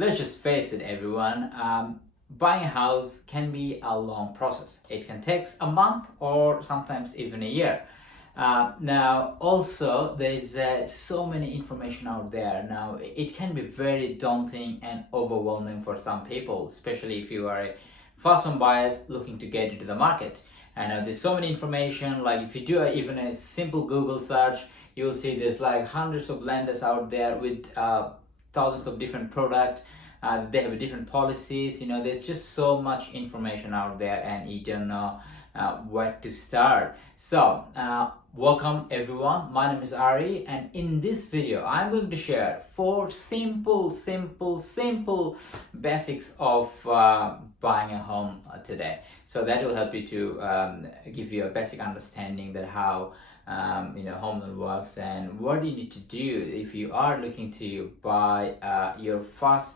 let's just face it, everyone. Buying a house can be a long process. It can take a month or sometimes even a year. Now, also, there's so many information out there. Now, it can be very daunting and overwhelming for some people, especially if you are a first-home buyers looking to get into the market. And there's so many information. Like if you do even a simple Google search, you will see there's like hundreds of lenders out there with thousands of different products. They have different policies. There's just so much information out there, and you don't know where to start. So welcome everyone, my name is Ari, and in this video I'm going to share 4 simple basics of buying a home today. So that will help you to give you a basic understanding that how home loan works and what you need to do if you are looking to buy your first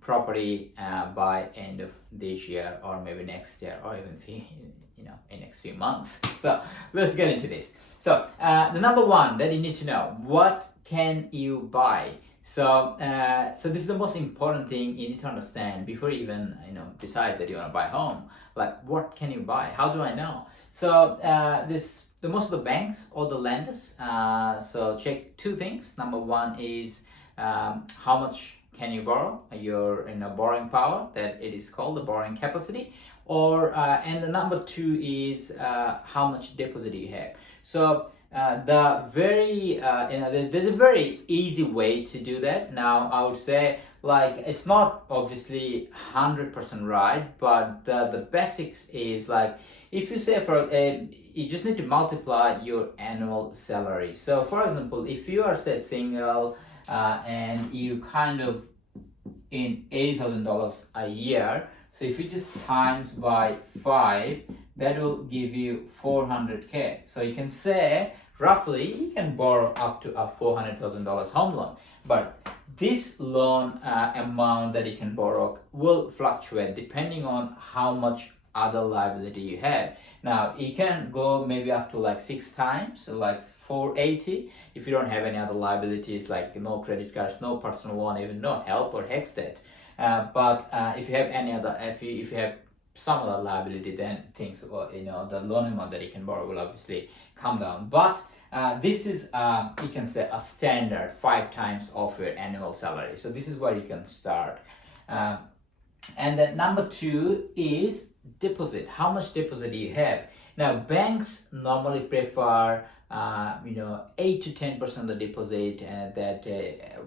property by end of this year, or maybe next year, or even in next few months. So let's get into this. So the number one that you need to know, what can you buy? So this is the most important thing you need to understand before you even decide that you want to buy a home. Like, what can you buy? How do I know? So the most of the banks or the lenders, so check 2 things. Number one is how much can you borrow, your borrowing power, that it is called the borrowing capacity, or and the number 2 is how much deposit you have. So the very there's a very easy way to do that. Now I would say, like, it's not obviously 100% right, but the basics is, like, if you say you just need to multiply your annual salary. So for example, if you are, say, single and you kind of in $80,000 a year, so if you just times by 5, that will give you 400k. So you can say roughly you can borrow up to a $400,000 home loan, but this loan amount that you can borrow will fluctuate depending on how much other liability you have. Now you can go maybe up to like 6 times, so like 480 if you don't have any other liabilities, like no credit cards, no personal loan, even no help or HEX debt. But if you have any other, if you have some other liability, then things, the loan amount that you can borrow will obviously come down. But this is you can say a standard 5 times of your annual salary. So this is where you can start. And then number 2 is deposit. How much deposit do you have? Now banks normally prefer 8 to 10% of the deposit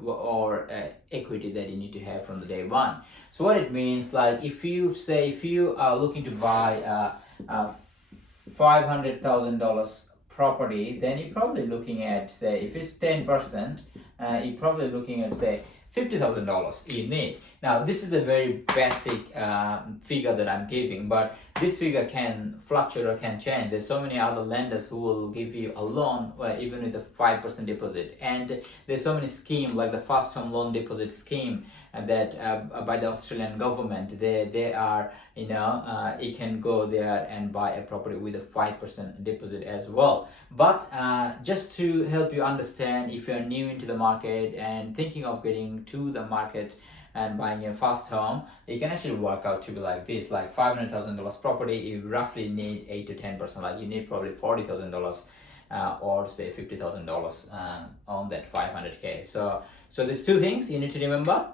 or equity that you need to have from the day one. So what it means, like, if you are looking to buy $500,000 property, then you're probably looking at, say, if it's 10%, you're probably looking at, say, $50,000 you need. Now this is a very basic figure that I'm giving, but this figure can fluctuate or can change. There's so many other lenders who will give you a loan even with a 5% deposit, and there's so many schemes like the first home loan deposit scheme that by the Australian government. They are you can go there and buy a property with a 5% deposit as well. But just to help you understand, if you're new into the market and thinking of getting to the market and buying your first home, you can actually work out to be like this. Like $500,000 property, you roughly need 8 to 10%. Like you need probably $40,000 or say $50,000 on that 500k. So there's 2 things you need to remember.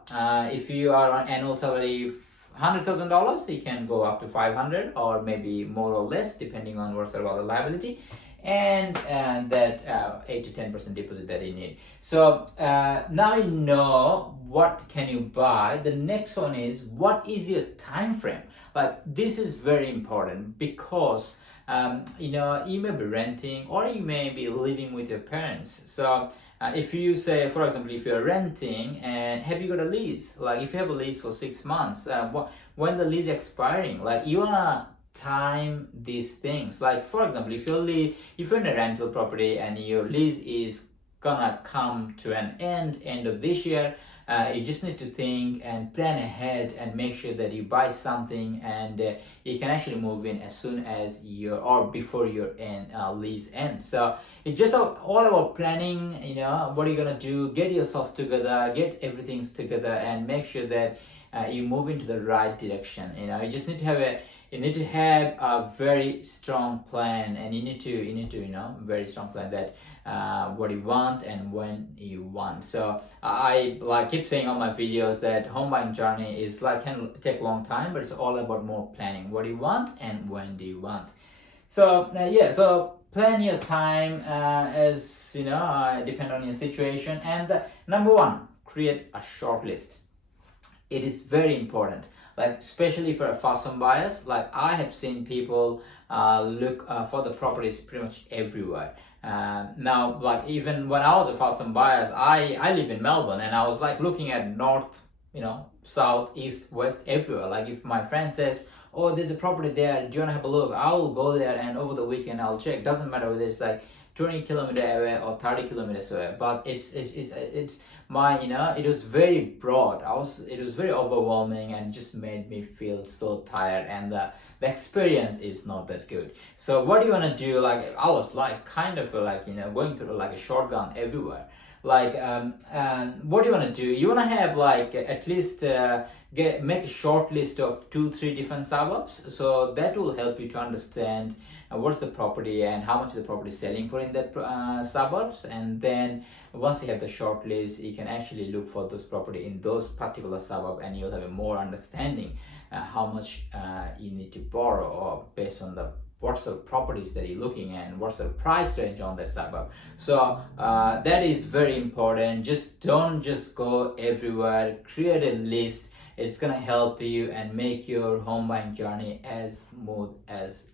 If you are on annual salary $100,000, you can go up to 500 or maybe more or less depending on what sort of other liability, and that 8 to 10% deposit that you need. So now you know what can you buy. The next one is, what is your time frame? Like, this is very important because you may be renting or you may be living with your parents. So if you say, for example, if you're renting, and have you got a lease? Like if you have a lease for 6 months, when the lease expiring, like you wanna time these things. Like for example, if you're in a rental property and your lease is gonna come to an end of this year, You just need to think and plan ahead and make sure that you buy something, and you can actually move in as soon as or before your lease ends. So it's just all about planning. What are you gonna do? Get yourself together, get everything together, and make sure that you move into the right direction. You just need to have a very strong plan, and you need to very strong plan that what you want and when you want. So I keep saying on my videos that home buying journey is can take a long time, but it's all about more planning. What do you want and when do you want? So so plan your time as depend on your situation. And number one, create a short list. It is very important, especially for first home buyers. I have seen people look for the properties pretty much everywhere. Now, even when I was a first home buyer, I live in Melbourne, and I was looking at north, south, east, west, everywhere. If my friend says, oh, there's a property there, do you want to have a look, I'll go there, and over the weekend I'll check. Doesn't matter whether it's 20 kilometers away or 30 kilometers away, but it's it was very broad. It was very overwhelming and just made me feel so tired, and the experience is not that good. So what do you want to do? I was kind of going through a shotgun everywhere. What do you want to do? You want to have at least make a short list of 2-3 different suburbs, so that will help you to understand what's the property and how much the property is selling for in that suburbs. And then once you have the short list, you can actually look for those property in those particular suburb, and you'll have a more understanding how much you need to borrow, or based on what sort of properties that you're looking at and what's the price range on that suburb. So that is very important. Don't just go everywhere. Create a list. It's gonna help you and make your home buying journey as smooth as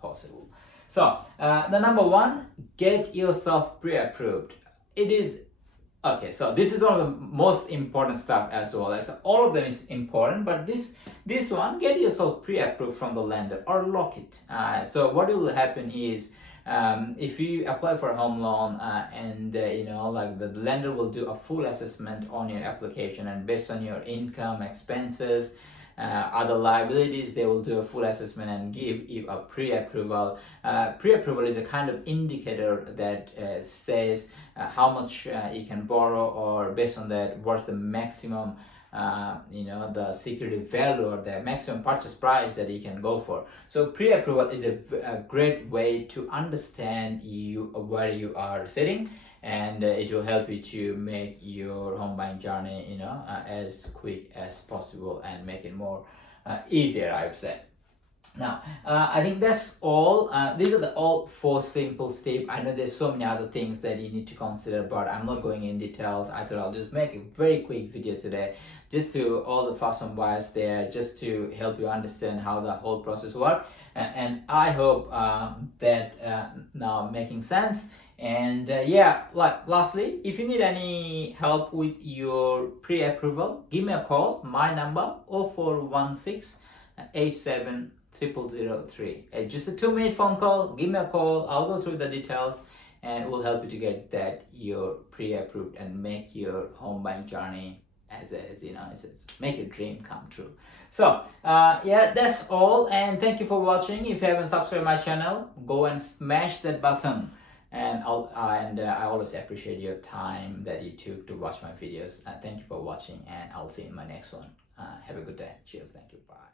possible. So the number one, get yourself pre-approved. It is okay. So this is one of the most important stuff as well. So all of them is important, but this one, get yourself pre-approved from the lender or lock it. So what will happen is, if you apply for a home loan and the lender will do a full assessment on your application, and based on your income, expenses, other liabilities, they will do a full assessment and give you a pre-approval. Pre-approval is a kind of indicator that says how much you can borrow, or based on that, what's the maximum the security value or the maximum purchase price that you can go for. So pre-approval is a great way to understand where you are sitting, and it will help you to make your home buying journey as quick as possible and make it more easier, I would say. Now, I think that's all. These are all 4 simple steps. I know there's so many other things that you need to consider, but I'm not going in details. I thought I'll just make a very quick video today, just to all the first home buyers there, just to help you understand how the whole process works. And I hope that now making sense. And lastly, if you need any help with your pre-approval, give me a call. My number 0416 87 0003. Just a 2-minute phone call. Give me a call. I'll go through the details, and we'll help you to get that your pre-approved and make your home buying journey make your dream come true. So that's all, and thank you for watching. If you haven't subscribed my channel, go and smash that button. And I always appreciate your time that you took to watch my videos. Thank you for watching, and I'll see you in my next one. Have a good day. Cheers. Thank you. Bye.